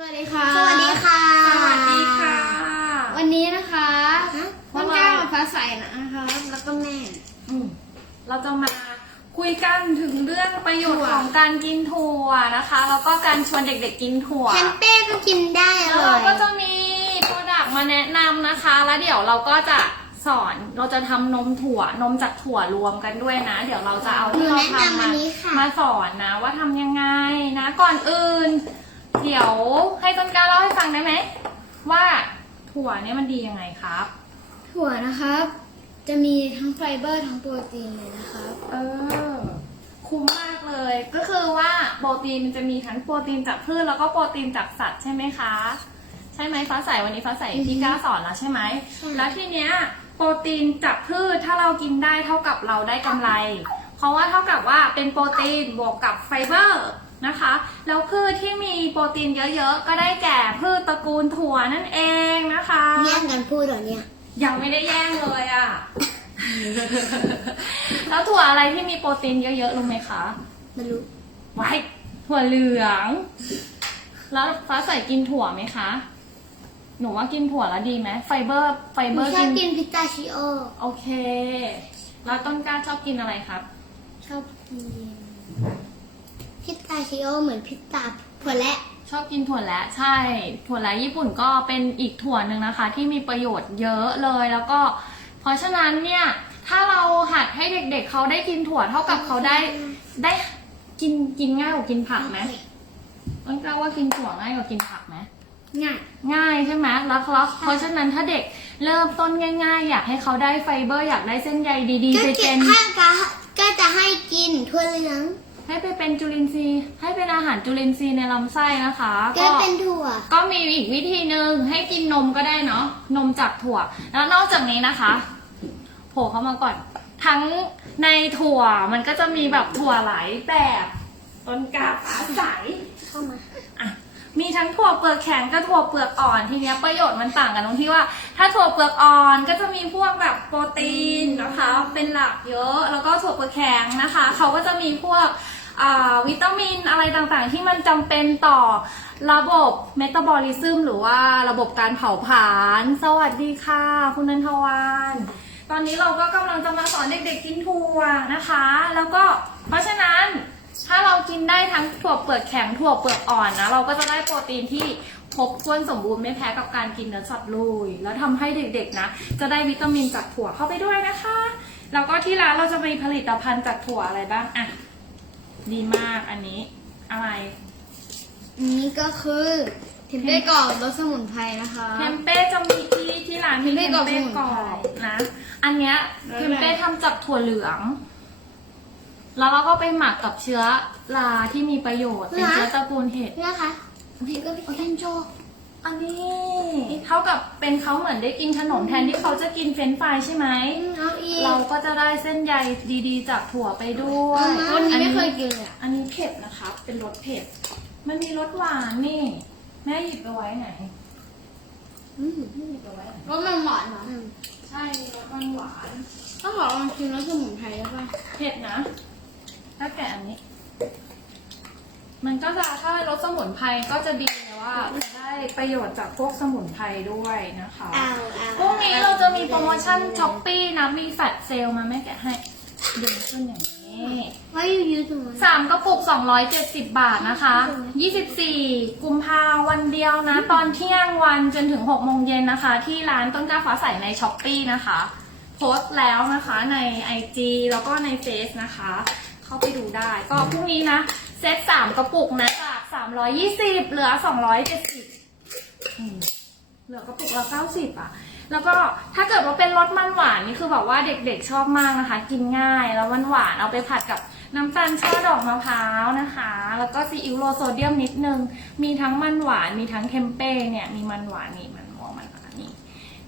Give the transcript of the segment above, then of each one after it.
สวัสดีค่ะ สวัสดีค่ะ สวัสดีค่ะ วันนี้นะคะฮะต้นกล้ามาฟ้าใสนะคะ แล้วก็แม่อืมเราจะมาคุยกันถึงเรื่องประโยชน์ถั่วของการกินถั่วนะคะ แล้วก็การชวนเด็กๆกินถั่วแคมเป้ก็กินได้อแล้วร่เราอยก็จะมีโปรดักต์มาแนะนำนะคะ แล้วเดี๋ยวเราก็จะสอนเราจะทำนมถั่วนมจากถั่วรวมกันด้วยนะ เดี๋ยวเราจะเอาหนูที่เราแนะนำทำอัมานนี้ค่ะมาสอนนะ ว่าทำยังไงนะ ก่อนอื่น เดี๋ยวให้ต้นกล้าเล่าให้ฟังได้ไหมว่าถั่วเนี่ยมันดียังไงครับ ถั่วนะครับ จะมีทั้งไฟเบอร์ทั้งโปรตีนเลยนะครับ เออ คุ้มมากเลย ก็คือว่าโปรตีนมันจะมีทั้งโปรตีนจากพืชแล้วก็โปรตีนจากสัตว์ใช่ไหมคะ ใช่ไหมฟ้าใสวันนี้ฟ้าใสอือฮึพี่กล้าสอนแล้วใช่ไหมใช่ แล้วทีเนี้ยโปรตีนจากพืชถ้าเรากินได้เท่ากับเราได้กำไร เพราะว่าเท่ากับว่าเป็นโปรตีนบวกกับไฟเบอร์ นะคะ แล้วพืชที่มีโปรตีนเยอะๆ ก็ได้แก่พืชตระกูลถั่วนั่นเองนะคะ แย่งกันพูดเหรอเนี่ยยังไม่ได้แย่งเลยอะแล้วถั่วอะไรที่มีโปรตีนเยอะๆรู้ไหมคะ ไม่รู้ไว้ถั่วเหลือง แล้วฟ้าใส่กินถั่วไหมคะ หนูว่ากินถั่วแล้วดีไหมไฟเบอร์ ไฟหเบนูอร์ชอกิบนกินพิตาชิโอ โอเค แล้วต้นกล้าชอบกินอะไรครับ ชอบกิน พิตาชิโอเหมือนพิตาถั่วและชอบกินถั่วและใช่ ถั่วและญี่ปุ่นก็เป็นอีกถั่วหนึ่งนะคะ ที่มีประโยชน์เยอะเลยแล้วก็ เพราะฉะนั้นเนี่ยถ้าเราหัดให้เด็กๆเขาได้กินถั่วเท่ากับเขาได้ได้กินกินง่ายกว่ากินผักไหมต้นกล้าว่ากินถั่วง่ายกว่ากินผักไหมง่ายง่ายใช่ไหมแล้วแล้วเพราะฉะนั้นถ้าเด็กเริ่มต้นง่าย ๆ อยากให้เขาได้ไฟเบอร์อยากได้เส้นใยดีๆก็ไปเก็เป็บนให้ก็ก็จะให้กินถั่วเหลือง ให้ไปเป็นจุลินทรีย์ ให้เป็นอาหารจุลินทรีย์ในลำไส้นะคะ ก็เป็นถั่ว ก็มีอีกวิธีหนึ่งให้กินนมก็ได้เนาะนมจากถั่ว แล้วนอกจากนี้นะคะโผล่เข้ามาก่อน ทั้งในถั่วมันก็จะมีแบบถั่วหลายแบบต้นกาฟ้าใสเข้ามาอะมีทั้งถั่วเปลือกแข็งกับถั่วเปลือกอ่อนทีเนี้ยประโยชน์มันต่างกันตรงที่ว่า ถ้าถั่วเปลือกอ่อนก็จะมีพวกแบบโปรตีนนะคะ เป็นหลักเยอะ แล้วก็ถั่วเปลือกแข็งนะคะ เขาก็จะมีพวกอ่า วิตามินอะไรต่างๆ ที่มันจำเป็นต่อระบบเมตาบอลิซึมหรือว่าระบบการเผาผลาญสวัสดีค่ะ คุณนันทวานตอนนี้เราก็กำลังจะมาสอนเด็กๆกินถั่วนะคะ แล้วก็เพราะฉะนั้นถ้าเรากินได้ทั้งถั่วเปลือกแข็งถั่วเปลือกอ่อนนะเราก็จะได้โปรตีนที่ครบถ้วนสมบูรณ์ไม่แพ้กับการกินเนื้อสัตว์เลยแล้วทำให้เด็กๆนะ จะได้วิตามินจากถั่วเข้าไปด้วยนะคะ แล้วก็ที่ร้านเราจะมีผลิตภัณฑ์จากถั่วอะไรบ้างอะ ดีมากอันนี้ อะไร อันนี้ก็คือเทมเป้กรอบรสสมุนไพรนะคะ เทมเป้จะมีที่ที่ร้านมีเทเทมมเป้เป้กกรรออบบนะ อันเนี้ยเทมเป้ทำจากถั่วเหลือง แล้วเราก็ไปหมักกับเชื้อราที่มีประโยชน์ เป็นเชื้อตระกูลเห็ดนะคะพี่ก็พี่เคนโจ อันนี้เท่ากับเป็นเขาเหมือนได้กินขนมแทนที่เขาจะกินเฟรนช์ฟรายใช่ไหม เอาอีกเราก็จะได้เส้นใยดีๆ จากถั่วไปด้วยอือฮึวันนี้ไม่เคยกินเลยอะอันนี้เผ็ดนะคะ เป็นรสเผ็ด มันมีรสหวานนี่ แม่หยิบไปไว้ไหนอืมแม่หยิบไปไว้ไหนรสมันหวานเหรออืมใช่มีรสมันหวานต้องขอลองชิมรสสมุนไพรได้ป่ะเผ็ดนะถ้าแกะอันนี้ มันก็จะถ้ารสสมุนไพรก็จะดีนะ ว่าจะได้ประโยชน์จากพวกสมุนไพรด้วยนะคะเอาเอาพรุ่งนี้เราจะมีโปรโมชั่นช้อปปี้นะมีแฟลชเซลมาแม่แกะให้ดึงขึ้นอย่างนี้ ว่าอยู่ยูทูบสามกระปุก 270 บาทนะคะ 24 กุมภาวันเดียวนะ ตอนเที่ยงวันจนถึง6โมงเย็นนะคะ ที่ร้านต้นกล้าฟ้าใสในช้อปปีนะคะ โพสต์แล้วนะคะใน IG แล้วก็ในเฟซนะคะ เข้าไปดูได้ ก็พรุ่งนี้นะ เซต3 กระปุกนะ จาก320เหลือ270อืมเหลือกระปุกละ90อะ แล้วก็ถ้าเกิดว่าเป็นรสมันหวานนี่คือแบบว่าเด็กๆชอบมากนะคะ กินง่ายแล้วมันหวานเอาไปผัดกับน้ำตาลช่อดอกมะพร้าวนะคะ แล้วก็ซีอิ๊วโลโซเดียมนิดนึง มีทั้งมันหวาน มีทั้งเทมเป้เนี่ย มีมันหวานนี่มันม่วงมันหวานนี่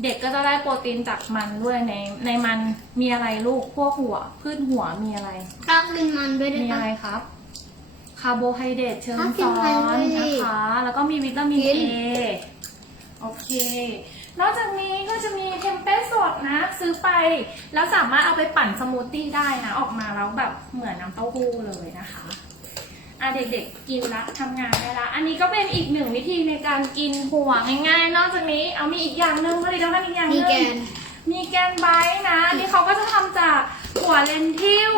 เด็กก็จะได้โปรตีนจากมันด้วยในในมันมีอะไรลูกพวกหัวพืชหัวมีอะไรก็กินมันด้วยได้มีปะอะไรครับ คาร์โบไฮเดรตเชิงถ้ากิซ้นอไปนเลยนะคะ แล้วก็มีวิตามินกิเอนโอเค นอกจากนี้ก็จะมีเทมเป้สดนะ ซื้อไป แล้วสามารถเอาไปปั่นสมูทตี้ได้นะ ออกมาแล้วแบบเหมือนน้ำเต้าหู้เลยนะคะอะเด็กๆกินละทำงานได้ละ อันนี้ก็เป็นอีกหนึ่งวิธีในการกินถั่วง่ายๆ นอกจากนี้เอามีอีกอย่างหนึ่งผลิตภัณฑ์อีกอย่างหมีนึ่งแกนมีแกนไบต์นะนี่เขาก็จะทำจากถั่วเลนทิล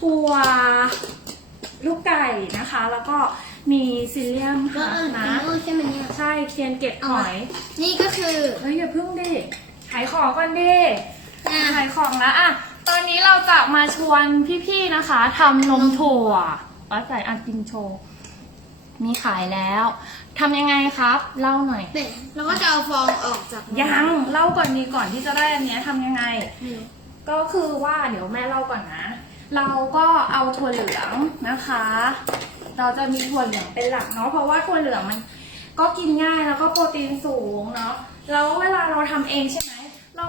ถั่ว ลูกไก่นะคะ แล้วก็มีซิลเลียมก็ค่ะเออนะโอ้ใช่ไหมเนี่ย ใช่เทียนเก็บหอยนี่ก็คือเฮ้ยอย่าพึ่งดิขายของก่อนดิอะขายของแล้วอะตอนนี้เราจะมาชวนพี่ๆนะคะทำนมถั่วป้าใส่อันกินโชว์มีขายแล้วทำยังไงครับ เล่าหน่อย เนี่ยเราก็จะเอาฟองออกจากยังเล่าก่อนดีก่อนที่จะได้อันเนี้ยทำยังไงไม่รู้ก็คือว่าเดี๋ยวแม่เล่าก่อนนะ เราก็เอาถั่วเหลืองนะคะ เราจะมีถั่วเหลืองเป็นหลักเนาะเพราะว่าถั่วเหลืองมันก็กินง่ายแล้วก็โปรตีนสูงเนาะแล้วเวลาเราทำเองใช่ไหม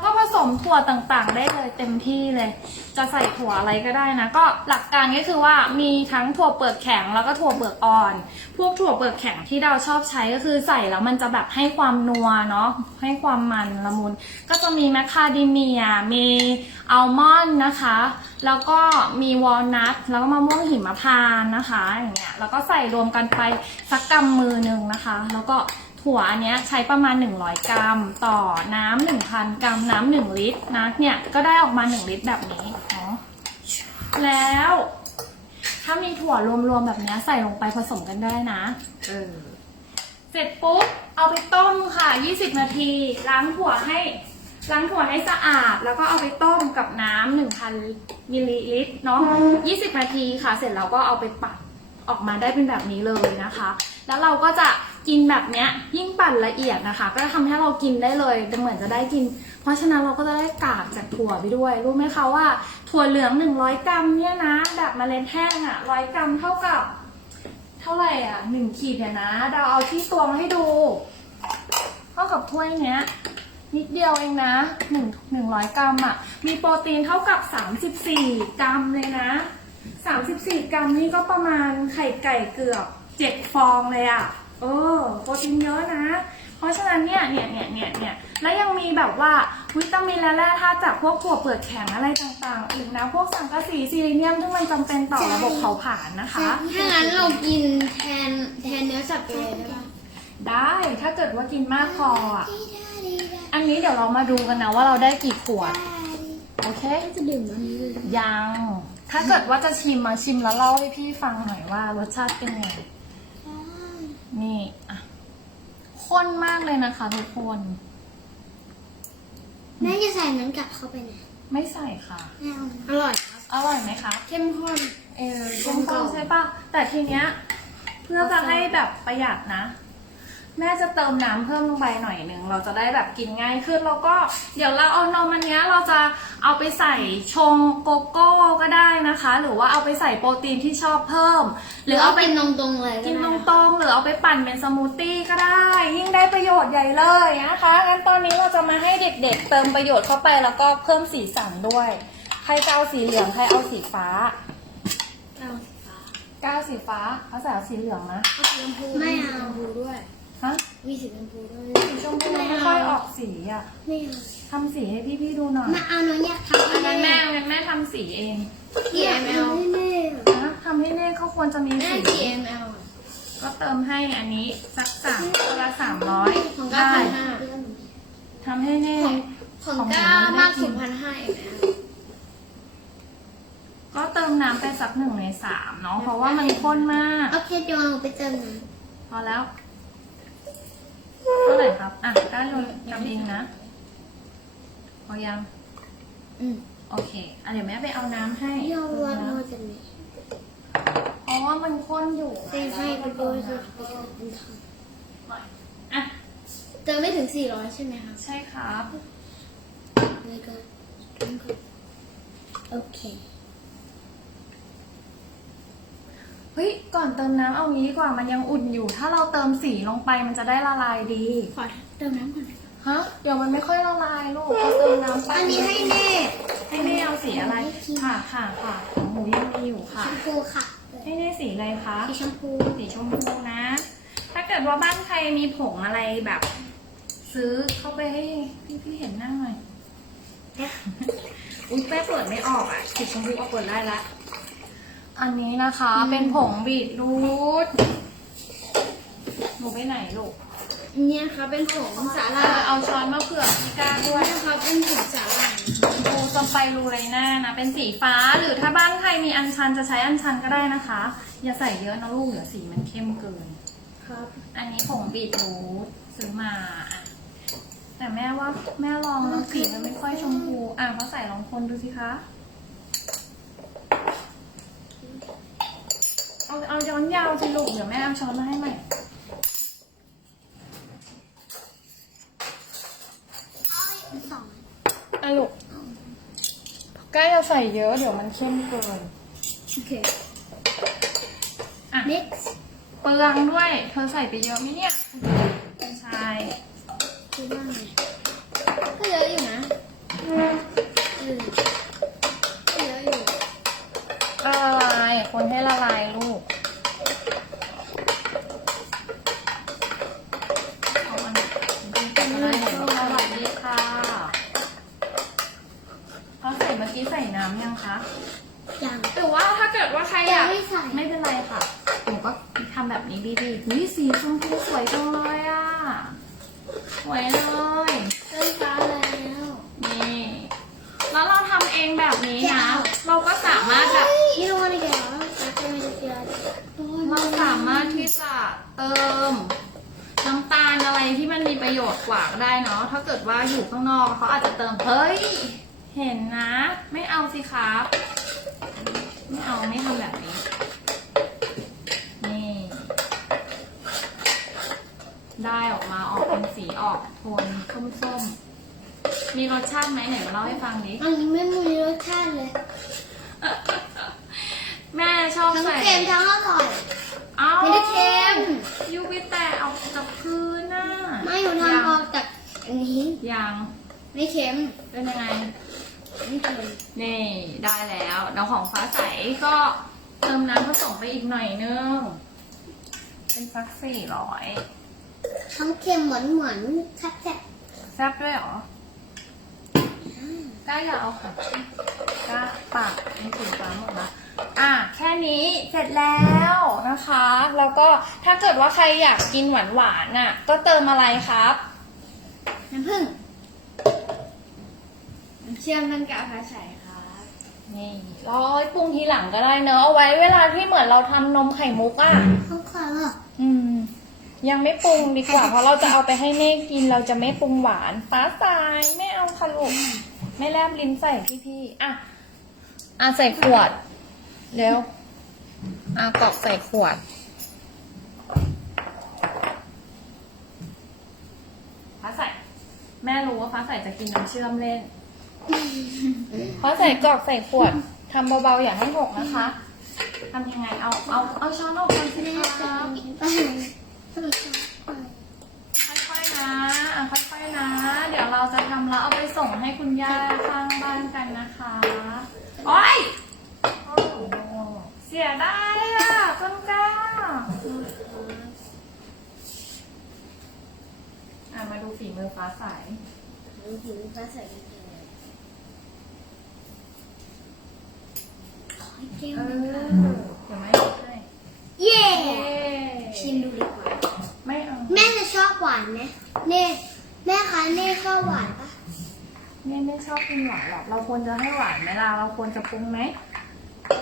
ก็ผสมถั่วต่างๆ ได้เลยเต็มที่เลย จะใส่ถั่วอะไรก็ได้นะ ก็หลักการก็คือว่ามีทั้งถั่วเปลือกแข็งแล้วก็ถั่วเปลือกอ่อน พวกถั่วเปลือกแข็งที่เราชอบใช้ก็คือใส่แล้วมันจะแบบให้ความนัวเนาะให้ความมันละมุน ก็จะมีแมคคาเดเมีย มีอัลมอนด์นะคะ แล้วก็มีวอลนัทแล้วก็มะม่วงหิมพานต์นะคะอย่างเงี้ยแล้วก็ใส่รวมกันไปสักกำมือหนึ่งนะคะ แล้วก็ ถั่วอันเนี้ยใช้ประมาณ 100 กรัม ต่อน้ำ1,000 กรัม น้ำ1ลิตรนะเนี่ยก็ได้ออกมา 1 ลิตรแบบนี้เนาะแล้วถ้ามีถั่วรวมๆแบบเนี้ยใส่ลงไปผสมกันได้นะ เออ เสร็จปุ๊บ เอาไปต้มค่ะ 20 นาที ล้างถั่วให้ ล้างถั่วให้สะอาด แล้วก็เอาไปต้มกับน้ำ1,000มิลลิลิตรเนาะ 20 นาทีค่ะ เสร็จแล้วก็เอาไปปั่นออกมาได้เป็นแบบนี้เลยนะคะ แล้วเราก็จะ กินแบบเนี้ยยิ่งปั่นละเอียดนะคะ ก็จะทำให้เรากินได้เลยเหมือนจะได้กิน เพราะฉะนั้นเราก็จะได้กากจากถั่วไปด้วย รู้ไหมคะว่า ถั่วเหลือง 100 กรัมเนี่ยนะ แบบมเมล็ดแห้งอะ100กรัมเท่ากับ เท่าไหร่อะหนึ่งขีดเนี่ยนะเดาวเอาที่ตวงให้ดู เท่ากับถ้วยเนี้ยนิดเดียวเองนะหนึ่งหนึ่งร้อยกรัมอะมีโปรตีนเท่ากับสามสิบสี่กรัมเลยนะสามสิบสี่กรัมนี่ก็ประมาณไข่ไก่เกือบเจ็ดฟองเลยอะ เออโปรตีนเยอะนะ เพราะฉะนั้นเนี่ยเนี่ยเนี่ยเนี่ยเนี่ยแล้วยังมีแบบว่าวิตามินและแร่ธาตุจากพวกถั่วเปลือกแข็งอะไรต่างๆอีกนะ พวกสังกะสีซิลิเนียมที่มันจำเป็นต่อระบบเผาผลาญนะคะ ถ้างั้นเรากินแทนแทนเนื้อสัตว์ไปเลยได้ปะได้ถ้าเกิดว่ากินมากพออะอันนี้เดี๋ยวเรามาดูกันนะว่าเราได้กี่ขวด โอเค จะดื่มอันนี้เลยยัง ถ้าเกิดว่าจะชิมมาชิมแล้วเล่าให้พี่ฟังหน่อยว่ารสชาติเป็นไง นี่อะข้นมากเลยนะคะทุกคน แม่จะใส่น้ำกลับเข้าไปนะไม่ใส่ค่ะ ไม่เอาอร่อยครับอร่อยไหมคะ เข้มข้น เออเข้มข้นใช่ปะแต่ทีเนี้ย เพื่อจะให้แบบประหยัดนะ แม่จะเติมน้ำเพิ่มลงไปหน่อยหนึ่งเราจะได้แบบกินง่ายขึ้นแล้วก็เดี๋ยวเราเอานมอันเนี้ยเราจะเอาไปใส่ชงโกโก้ก็ได้นะคะ หรือว่าเอาไปใส่โปรตีนที่ชอบเพิ่มหหรืรืออเอาเอาไปเป็นตรงๆเลยกินตได้ะรงๆหรือเอาไปปั่นเป็นสมูทตี้ก็ได้ ยิ่งได้ประโยชน์ใหญ่เลยนะคะงั้นตอนนี้เราจะมาให้เด็กๆ เติมประโยชน์เข้าไปแล้วก็เพิ่มสีสันด้วย ใครจะเอาสีเหลืองใครเอาสีฟ้าเอาสีฟ้าก้าวสีฟ้าเขาใส่เอาสีเหลืองนะเอาสีชมพูไม่เอาชมพูด้วย ฮะมีสีชมพูด้วยสีชมพูไม่ค่อยออกสีอะไม่เอาทำสีให้พี่ๆดูหน่อยมาเอาน้องอยากทำอันนั้นแม่งั้นแม่ทำสีเองกี่ ml แม่นะทำให้เน่เขาควรจะมีแม่ สีกี่ ml ก็เติมให้อันนี้สักสามตัวละสามร้อยของก้าได้พันห้าทำให้เน่ ของของก้ามากสุดพันห้า ml ก็เติมน้ำไปสักหนึ่งในสามเนาะเพราะว่ามันข้นมาก โอเคเดี๋ยวเราไปเติมน้พอแล้ว เท่าไหร่ครับ อะก้าวโยนทำเองนะพอยังำอืมโอเคอะเดี๋ยวแม่ไปเอาน้ำให้เดี๋ยววัดโมจะมีเพราะว่ามันข้นอยู่เต้นให้ไปดูสุดไปเติมเป็นทองอะ เติมไม่ถึง400ใช่ไหมครับใช่ครับ เลยก็โอเค เฮ้ย ก่อนเติมน้ำเอางี้ดีกว่า มันยังอุ่นอยู่ ถ้าเราเติมสีลงไปมันจะได้ละลายดี ขอเติมน้ำก่อนฮะ เดี๋ยวมันไม่ค่อยละลายลูกเราเติมน้ำไปอันนี้ให้เน่ให้เน่เอาสีอะไร ค่ะค่ะค่ะของหมูยังมีอยู่ชค่ะมพูค่ะให้เน่สีอะไรคะ สีชมพูสีชมพูนะ ถ้าเกิดว่าบ้านใครมีผงอะไรแบบ ซื้อเข้าไปให้พี่พี่ๆเห็นหน้าหน่อย อุ้ยแป้เปิดไม่ออกอะสีชมพูเอาเปิดได้ละ อันนี้นะคะเป็นผงบีทรูทหนูไปไหนลูกเนี่ยค่ะเป็นผงสาหเอร่าอยเอาช้อนมาเผื่อพี่ก้าด้วยเนี่ยค่ะเป็นผงสาหร่ายปูสไปรูไลน่านะ เป็นสีฟ้าหรือถ้าบ้านใครมีอัญชันจะใช้อัญชันก็ได้นะคะ อย่าใส่เยอะนะลูกเดี๋ยวสีมันเข้มเกิน ครับ อันนี้ผงบีทรูทซื้อมาอะแต่แม่ว่าแม่ลองแล้วสีมันไม่ค่อยชมพู อะเขาใส่ลองคนดูสิคะ เอาเอาย้อนยาวสิลูกเดี๋ยวแม่เอาช้อนมาให้ใหม่สองอะลูกใกล้จะใส่เยอะเดี๋ยวมันเข้มเกิน โอเค อะ next เปลืองด้วย เธอใส่ไปเยอะไหมเนี่ยไม่ใช่คิดว่าไงก็เยอะอยู่นะเออก็เยอะอยู่ ละลาย คนให้ละลายลูกเอาอันนี้เป็นอะไรสวัสดีค่ะเขาใส่เมื่อกี้ใส่น้ำยังคะอย่างหรือว่าถ้าเกิดว่าใครอยากยังไม่ใส่ไม่เป็นไรค่ะหนูก็ทำแบบนี้ดีๆนี่สีชมพูสวยจังเลยอะ สวยเลย เริ่มฟ้าแล้ว นี่ แล้วเราทำเอ งแบบนี้นะ เราก็สามารถแบบ you don't want to get off after we just get เราสามารถที่จะเติมน้ำตาลอะไรที่มันมีประโยชน์กว่าก็ได้เนาะถ้าเกิดว่าอยู่ข้างนอกเขาอาจจะเติมเฮ้ย เห็นนะ ไม่เอาสิครับ ไม่เอาไม่ทำแบบนี้ นี่ ได้ออกมาออกเป็นสีออกโทนส้มๆ มีรสชาติไหมไหนมาเล่าให้ฟังดิอันนี้ไม่มีรสชาติเลย แม่ชอบทั้งใส่เค็มทั้งอร่อยเอาไม่ได้เค็ม ยูไปแตะเอากับพื้นน่ะไม่หนูทำออกจากอันนี้ ยัง ไม่เค็ม เป็นยังไง ไม่เค็ม นี่ได้แล้วแล้วของฟ้าใสก็เติมน้ำผสมไปอีกหน่อยนึง เป็นสักสี่ร้อย ทั้งเค็มหวานหวานๆแซ่บแซ่บด้วยเหรอ ก้าอย่าเอาค่ะก้าปากเป็นสีฟ้าหมดละอะแค่นี้เสร็จแล้วนะคะ แล้วก็ถ้าเกิดว่าใครอยากกินหวานหวานๆน่ะ ก็เติมอะไรครับ น้ำผึ้งน้ำเชื่อมนั่นกับฟ้าใสครับนี่ร้อยปรุงทีหลังก็ได้เนอะเอาไว้เวลาที่เหมือนเราทำนมไข่มุกอะๆข้าวขาวอะอืม ยังไม่ปรุงดีกว่า เพราะเราจะเอาไปให้เน่กินเราจะไม่ปรุงหวานฟ้าสายไม่เอาค่ะลูก ไม่แลบลิ้นใส่พี่ๆอะอะใส่ขวด เร็วอะกรอกใส่ขวดฟ้าใสแม่รู้ว่าฟ้าใสจะกินน้ำเชื่อมเล่นฟ้าใสกรอกใส่ขวดทำเบาๆอย่าให้หกนะคะทำยังไงเอาเอาเอาช้อนออกก่อนสิแม่คจะ นะอะค่อยๆนะ เดี๋ยวเราจะทำแล้วเอาไปส่งให้คุณย่าข้างบ้านกันนะคะโอ้ยโอ้โหเสียดายอะต้นกล้าอะมาดูฝีมือฟ้าใสน้ำผึ้งฟ้าใสกันเลยเค็มเออเลยค่ะเดี๋ยวไม่ให้เย้ชิมดูดีกว่าไม่เอา แม่จะชอบหวานไหมเน่ แม่คะเน่ชอบหวานปะแม่ไม่ชอบกินหวานหรอก เราควรจะให้หวานไหมล่ะ เราควรจะปรุงไหม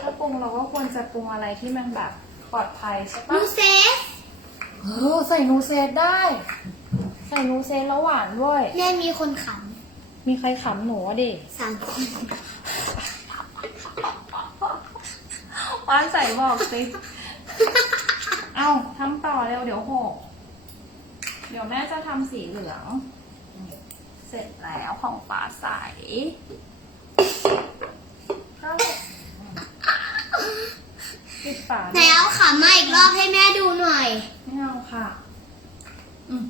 ถ้าปรุงเราก็ควรจะปรุงอะไรที่มันแบบปลอดภัยใช่นูปะเซฟเออใส่นูเซตได้ ใส่นูเซตแล้วหวานด้วย แม่มีคนขมีใครขำหนูอะดิำสามคนป้านใส่บอกสิ เอาทำต่อเร็วเดี๋ยวหก เดี๋ยวแม่จะทำสีเหลือง เสร็จแล้วของฟ้าใสเข้าปิดฝาไหนเอาขามาอีกรอบให้แม่ดูหน่อย ไม่เอาค่ะ อืม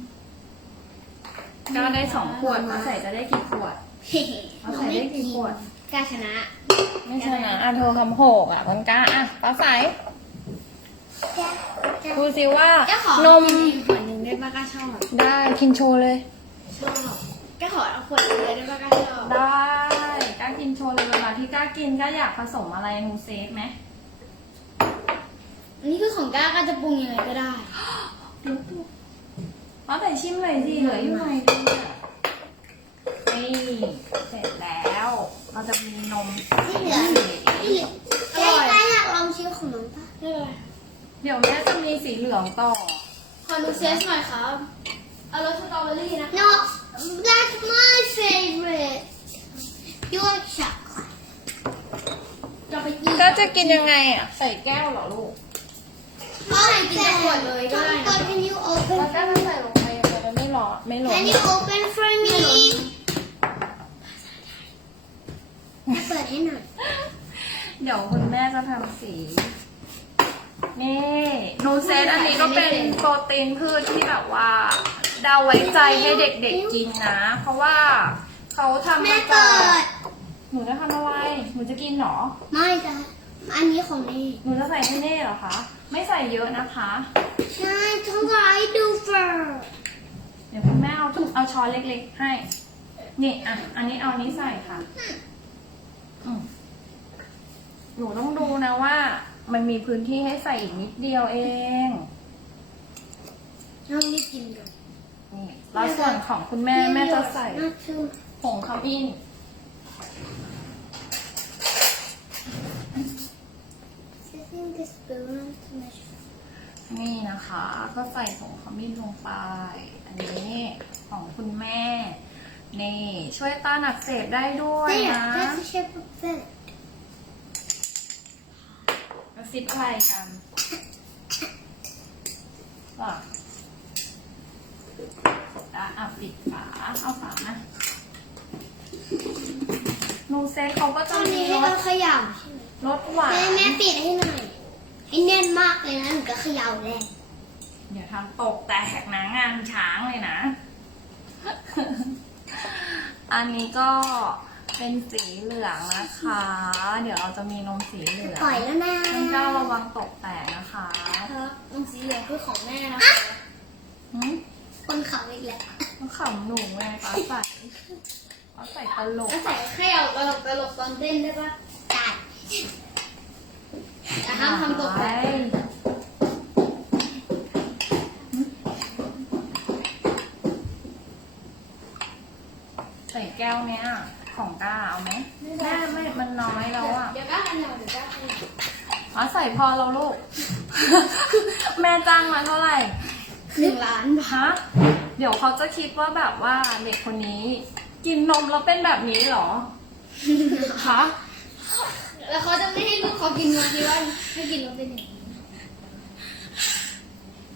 ก็ได้สองขวดฟ้าใสจะได้กี่ขวด ฟ้าใสได้กี่ขวดกล้าชนะ ไม่ใช่นะอะเธอคำโหกอะคนกล้าอะฟ้าใสดูสิว่าจะขอนมกินขวดหนึ่ง ได้ปะก้าชอบได้กินโชว์เลย ชอบก้าขอเอาขวดหนึ่งเลยได้ปะก้าชอบได้กล้ากินโชว์เลยเวลาที่กล้ากินกล้าอยากผสมอะไรนูเซฟไหมอันนี้คือของก้าก็จะปรุงยังไงก็ได้เอาแต่ชิมเลยสิเหลืออยู่หน่อยนึงอะนี่เสร็จแล้ว เราจะมีนมที่เหลือที่เหลือใกล้ใกล้อยากลองชิมของน้องปะไม่เป็นไรเดี๋ยวแม่จะมีสีเหลืองต่อขอ ดูเซสหน่อยครับเอารสสตรอเบอรี่นะ No that's my favorite you like chocolate จะไปกินก็จะกินยังไงอะ ใส่แก้วเหรอลูก oh กินจากขวดเลยก็ได้นะ Chocolate, can you แล้ว open ก็จะใส่ลงไปมันไม่ร้อนไม่ร้อน can you open for me เปิดให้หน่อย เดี๋ยวคุณแม่จะทำสี นี่นูเซตอันนี้ก็เป็นโปรตีนพืชที่แบบว่าเดาไว้ใจให้เด็กๆกินนะ เพราะว่าเขาทำแม่มาเปิจากด หนูจะทำอะไร หนูจะกินเหรอ ไม่จ้ะอันนี้ของนี่หนูจะใส่ให้เน่เหรอคะ ไม่ใส่เยอะนะคะ ใช่ต้องรอให้ดู first เดี๋ยวคุณแม่เอาถุงเอาช้อนเล็กๆ ให้ นี่อะ อันนี้เอาอันนี้ใส่ค่ะอืมหนูต้องดูนะว่ามันมีพื้นที่ให้ใส่อีกนิดเดียวเองน้องรีบกินกันนี่แล้วส่วนของคุณแม่แม่จะใส่ Not too ผงขมิ้น Using the spoon to measure นี่นะคะ ก็ใส่ผงขมิ้นลงไป อันนี้ของคุณแม่ นี่ ช่วยต้านอักเสบได้ด้วย There นะ that's the shape of it กระ ซิบอะไรกันว่าอะอะปิดฝาเอาฝานะนูเซตเขาก็ตจะอนมีนี้ให้รเราสเขย่าใช่ไหมรสหวานแม่แม่ปิดให้หน่อยให้แน่นมากเลยนะหนูก็เขย่าแรงเดี๋ยวทำตกแตกนะงานช้างเลยนะ อันนี้ก็ เป็นสีเหลืองนะคะ เดี๋ยวเราจะมีนมสีเหลืองปล่อยแล้วนะท่านเจ้าระวังตกแตกนะคะครับนมสีเหลืองคือของแม่นะคะหืมคนขับอีกแล้วต้องขำหนูไงฟ้าใสฟ้าใสตลก แล้วใส่แค่เอาตลกตลกตอนเต้นได้ปะจัดแต่ห้ามทำตกไปแต่ใส่แก้วเนี้ย ของก้าเอาไหมแม่ไม่มันน้อยแล้วอะเดี๋ยวก้าขยับเดี๋ยวก้าขยับอ๋อใส่พอแล้วลูก แม่จ้างมาเท่าไหร่หนึ่งล้านบาทฮะเดี๋ยวเขาจะคิดว่าแบบว่าเด็กคนนี้ กินนมแล้วเป็นแบบนี้เหรอคะแล้วเขาจะไม่ให้ลูกเขากินมาคิดว่าให้กินแล้วเป็นอย่างนี้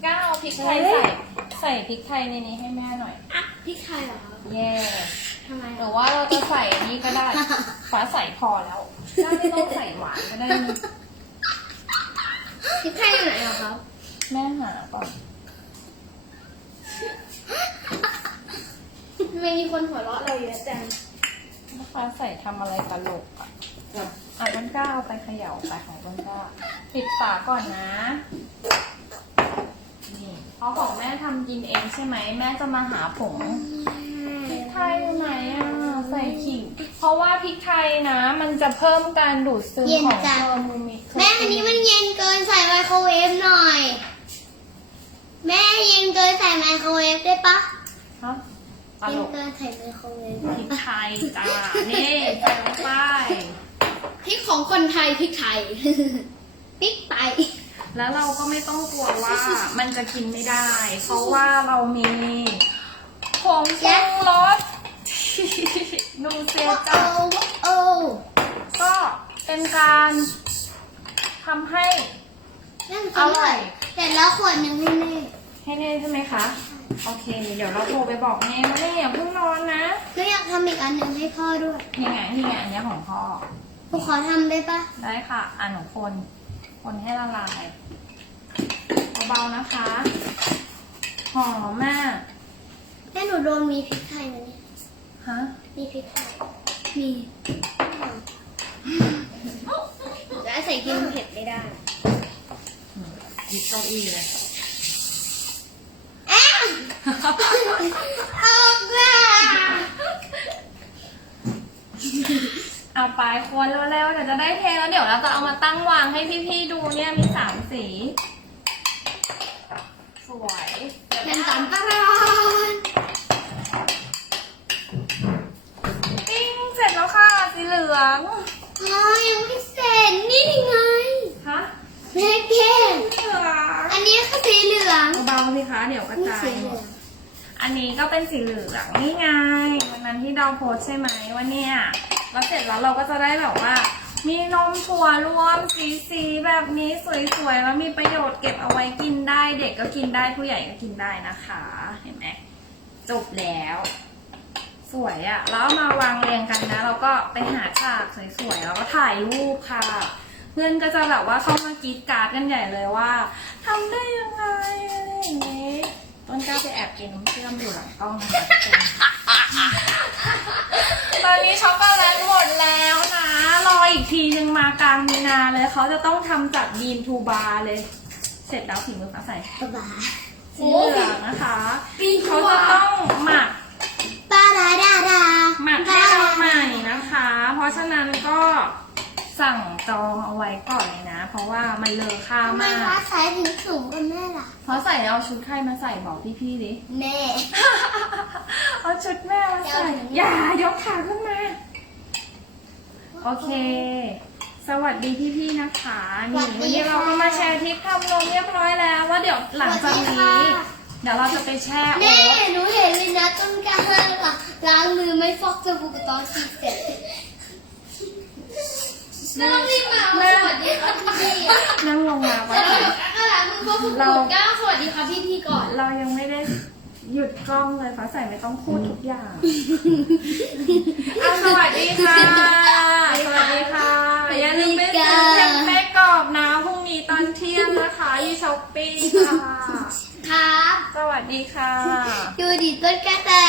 ก้าวเอาพริกไทยใส่ใส่พริกไทยในนี้ให้แม่หน่อยอะพี่ไทยเหรอครับเย่ ทำไมหรือว่าเราจะใส่นี่ก็ได้ฟ้าใส่พอแล้วก้าไม่ต้องใส่หวานก็ได้นี่พี่ไทยอยู่ไหนเหรอครับแม่หาก่อนทำไมมีคนหัวเราะเราเยอะจังฟ้าใส่ทำอะไรตลกอะอะต้นกล้าเอาไปเขย่าไปของต้นกล้าปิดฝาก่อนนะ นี่เพราะของแม่ทำกินเองใช่ไหม แม่จะมาหาผงพริกไทยอยู่ไหนอะใส่ขิงเพราะว่าพริกไทยนะ มันจะเพิ่มการดูดซึมเย็นของจังตัวมูมิแม่อันนี้มันเย็นเกินใส่ไมโครเวฟหน่อย แม่เย็นเกินใส่ไมโครเวฟได้ปะฮะตเย็ลนกเกินใส่ไมโครเวฟพริกไทยจ้านี่ใส่ลงไป พริกของคนไทยพริกไทยปิ๊กไป แล้วเราก็ไม่ต้องกลัวว่ามันจะกินไม่ได้ เพราะว่าเรามีผงปรุงรสนูเซโอ้จ้าโอ้ก็เป็นการทำให้นั่นอร่อยเสร็จแล้วขวดหนึ่งให้แม่ให้เน่ใช่ไหมคะโอเค เดี๋ยวเราโทรไปบอกเน่ว่าเน่อย่าเพิ่งนอนนะหนูอยากทำอีกอันหนึ่งให้พ่อด้วยนี่ไงนี่ไงอันเนี้ยของพ่อหนูขอทำได้ปะได้ค่ะอ่านของคน คนให้ละลายเบาๆนะคะ หอมมาก แม่หนูโดนมีพริกไทยไหมเนี่ยฮะ มีพริกไทยมีจะใส่กินเผ็ดไม่ได้ยึดเก้าอี้เลยอ้าวเอาละ เอาไปคนเร็วๆเดี๋ยวจะได้เทแล้วเดี๋ยวเราจะเอามาตั้งวางให้พี่ๆดูเนี่ยมีสามสี สวยเดี๋ยวเป็นนะตันตะรอนปิ้งเสร็จแล้วค่ะสีเหลืองอ๋อยังไม่เสร็จนี่ไงฮะแม่เก่งเหลืองอันนี้คือสีเหลืองเบาๆสิคะเดี๋ยวกระนี่จายสีหเหมลืดองอันนี้ก็เป็นสีเหลืองนี่ไงวันนั้นที่ดาวโพสต์ใช่ไหมว่าเนี่ย แล้วเสร็จแล้วเราก็จะได้แบบว่า มีนมถั่วรวมสีๆแบบนี้สวยๆแล้วมีประโยชน์เก็บเอาไว้กินได้เด็กก็กินได้ผู้ใหญ่ก็กินได้นะคะ เห็นไหมจบแล้ว สวยอะแล้วเอามาวางเรียงกันนะ เราก็ไปหาฉากสวยๆแล้วก็ถ่ายรูปค่ะ เพื่อนก็จะแบบว่าเข้ามากรีดการ์ดกันใหญ่เลยว่าทำได้ยังไงอะไรอย่างนี้ต้นกล้าไปแอบกินน้ำเชื่อมอยู่หลังกล้องนะคะทุกคน ตอนนี้ช็อกโกแลตหมดแล้วนะ รออีกทีนึงมากลางมีนาเลย เขาจะต้องทำจากบีนทูบาร์เลย เสร็จแล้วฝีมือฟ้าใสป๊าป๊าสีเหลืองนะคะเขาจะต้องหมักปาดาดาดาหมักให้เราใหม่นะคะ เพราะฉะนั้นก็ สั่งจองเอาไว้ก่อนเลยนะ เพราะว่ามันเลอค่าทำไมมาฟ้ากใช้ถึงสูงกว่าแม่ล่ะ เพราะใส่เอาชุดใครมาใส่บอกพี่ๆดิ แม่ เอาชุดแม่มาใส่ อย่ายกขาขึ้นมา โอเค สวัสดีพี่ๆนะคะ นี่วันนี้เราก็มาแชร์ทริปทำนมเรียบร้อยแล้ว ว่าเดี๋ยวหลังจากนี้เดี๋ยวเราจะไปแช่แม่โอ๊ตหนูเห็นเลยนะต้นกล้าล้างมือไม่ฟอกสบู่กับตอนฉีดเสร็จ ไม่ต้องรีบมาสวัสดีค่ะพี่นั่งลงมาไว้ก็ล้างมือฟอกสบู่ก้าสวัสดีค่ะพี่พี่ก่อนเรายังไม่ได้หยุดกล้องเลยฟ้าใสไม่ต้องพูดทุกอย่างอะสวัสดีค่ะ สวัสดีค่ะ อย่าลืมไปซื้อแคมเป้กรอบนะพรุ่งนี้ตอนเที่ยงนะคะที่ช้อปปี้ค่ะ ครับ สวัสดีค่ะ ดูดิต้นกล้าแต่